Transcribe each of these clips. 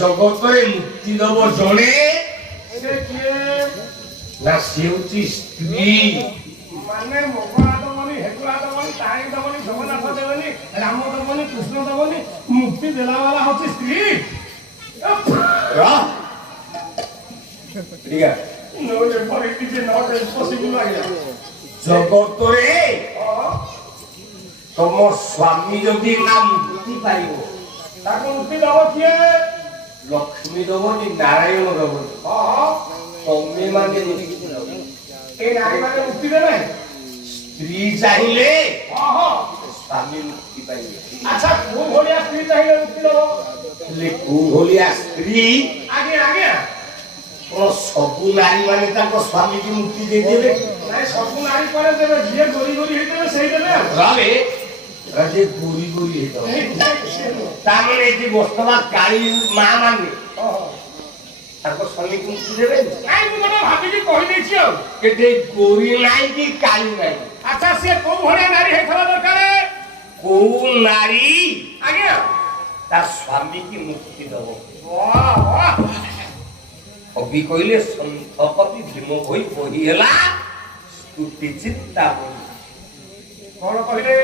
ଜଗତରେ ମୁକ୍ତି ଦବ ଜଣେ ସେ କିଏ ନା ସେ ହଉଛି ସ୍ତ୍ରୀ। ମାନେ ମଙ୍ଗଳା ଦବନି, ହେଗୁଳା ଦବନି, ତାରିଣୀ ଦବନି, ଜଗନ୍ନାଥ ଦେବନି, ରାମ ଦବନି, କୃଷ୍ଣ ଦବନି, ମୁକ୍ତି ଦେଲା ବାଲା ହଉଛି ସ୍ତ୍ରୀ। ଜଗତରେ ତମ ସ୍ୱାମୀ ଯଦି ନା ମୁକ୍ତି ପାଇବ ତାକୁ ମୁକ୍ତି ଦବ କିଏ? ଲକ୍ଷ୍ମୀ ଦବନି, ନାରାୟଣ ଦବନି, ତମେ ମାନେ ମୁକ୍ତି ଦବ। ଏ ନାରୀ ମାନେ ମୁକ୍ତି ଦେବେ। ସ୍ତ୍ରୀ ଚାହିଁଲେ ସ୍ୱାମୀ ମୁକ୍ତି ପାଇବେ। ଆଚ୍ଛା କୋଉ ଭଳିଆ ସ୍ତ୍ରୀ ଚାହିଁଲେ ମୁକ୍ତି ଦବ? ହେଲେ କୋଉ ଭଳିଆ ସ୍ତ୍ରୀ? ଆଜ୍ଞା ଆଜ୍ଞା କଣ ସବୁ ନାରୀ ମାନେ ତାଙ୍କ ସ୍ୱାମୀକି ମୁକ୍ତି ଦେଇଦେବେ? ନାଇଁ ସବୁ ନାରୀ ପରେ ଦେବେ, ଯିଏ ଗୋରି ଗୋରି ହେଇଥିବେ ସେଇ ଦେବେ ଆଉ। ରହେ ଯେ ଗୋରି ଗୋରି ହେଇଥିବ ତାମାନେ ଏଠି ବର୍ତ୍ତମାନ କାଳୀ ମା ମାନେ ତାଙ୍କ ସ୍ୱାମୀକୁ ମୁକ୍ତି ଦେବେ। ନାଇଁ ମୁଁ ଗୋଟେ ଭାବିକି କହିଦେଇଛି ଆଉ। କେତେ ଗୋରି ନାହିଁ କି କାଳୀ ନାହିଁ। ଆଚ୍ଛା ସିଏ କୋଉ ଭଳିଆ ନାରୀ ହେଇଥିବା ଦରକାର? କୋଉ ନାରୀ ଆଜ୍ଞା ତା ସ୍ୱାମୀକି ମୁକ୍ତି ଦବ। ବାଃ ବାଃ କବି କହିଲେ ସନ୍ଥ କବି ଭୀମ ଭୋଇ ବହି ହେଲା ସ୍ତୁତି ଚିନ୍ତା ବହି। କଣ କହିଲେ?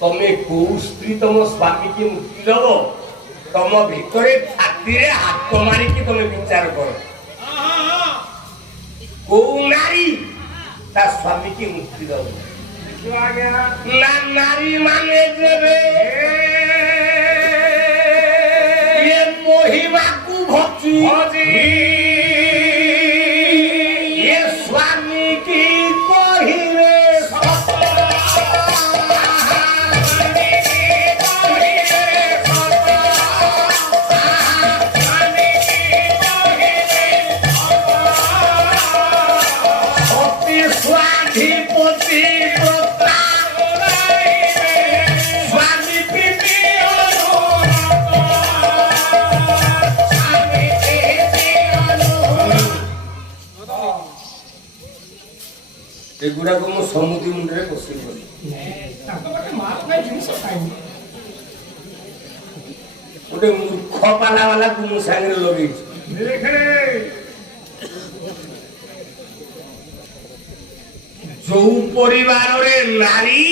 ତମେ କୋଉ ସ୍ତ୍ରୀ ତମ ସ୍ୱାମୀକି ମୁକ୍ତି ଦବ? ତମ ଭିତରେ ଛାତିରେ ହାତ ମାରିକି ତମେ ବିଚାର କର। କୋଉ ନାରୀ ତା ସ୍ୱାମୀକି ମୁକ୍ତି ଦବ? ଆଜ୍ଞା ନା ନାରୀ ମାନେ ଦେବେ ମହିମାକୁ ଭଜି ଏ ସ୍ୱାମୀ କି କହିବେ ଅତି ସ୍ୱାଧିପତି ସ୍ୱାମୀ ପ୍ରୀତି ଏଗୁଡାକ ମୁଁ ସମୁଦ୍ର ମୁଣ୍ଡରେ ପଶି ପଡି ଗୋଟେ ମୂର୍ଖ ପାଲା ବାଲାକୁ ମୋ ସାଙ୍ଗରେ ଲଗେଇଛି। ଯୋଉ ପରିବାରରେ ନାରୀ